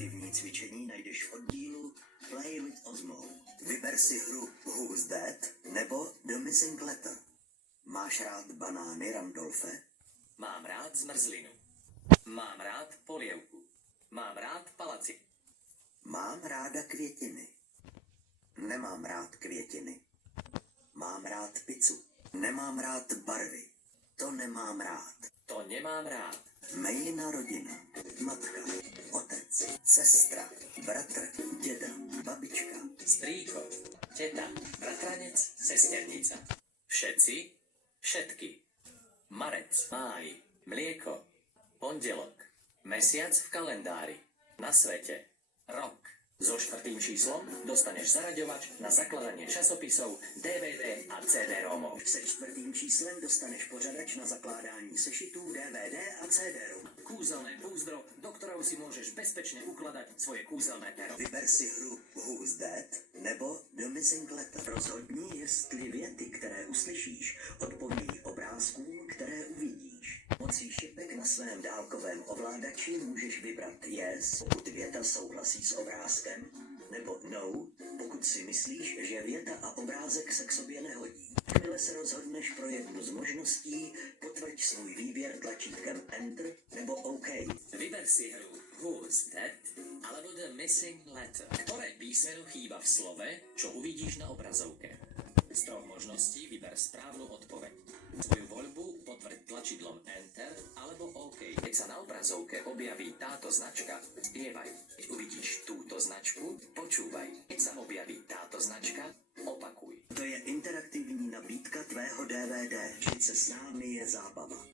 Interaktivní cvičení najdeš v oddílu Play with Ozmou. Vyber si hru Who's That nebo The Missing Letter. Máš rád banány, Randolfe? Mám rád zmrzlinu. Mám rád polievku. Mám rád palaci. Mám ráda květiny. Nemám rád květiny. Mám rád pizzu. Nemám rád barvy. To nemám rád. To nemám rád. Mejina rodina. Matka, otec, sestra, bratr, děda, babička. Strýko, teta, bratranec, sesternica. Všetci, všetky. Marec, máj, mlieko, pondelok, mesiac v kalendári, na svete, rok. So 4. číslom dostaneš zaraďovač na zakladanie časopisov, DVD a CD-romov. Se 4. číslem dostaneš pořadač na zakládání sešitů, DVD a CD-rom. Kúzelné púzdro, do ktorého si môžeš bezpečne ukladať svoje kúzelné pero. Vyber si hru Who's That nebo The Missing Letter. Rozhodni, jestli věty, které uslyšíš, odpovědí obrázkům, které uvidíš. Pomocí šipek na svém dálkovém ovládači můžeš vybrat yes, pokud věta souhlasí s obrázkem, nebo no, pokud si myslíš, že věta a obrázek se k sobě nehodí. Jakmile se rozhodneš pro jednu z možností, potvrď svůj výběr tlačítkem Enter nebo OK. Vyber si hru Who's That alebo The Missing Letter. Ktoré písmeno chýba v slove, čo uvidíš na obrazovke? Z 3 možností vyber správnu odpoveď. Svoju voľbu potvrď tlačidlom Enter alebo OK. Keď sa na obrazovke objaví táto značka, spievaj. Keď uvidíš túto značku, počúvaj. Keď sa objaví táto značka, opakuj. To je interaktivní nabídka tvého DVD. Žít se s námi je zábava.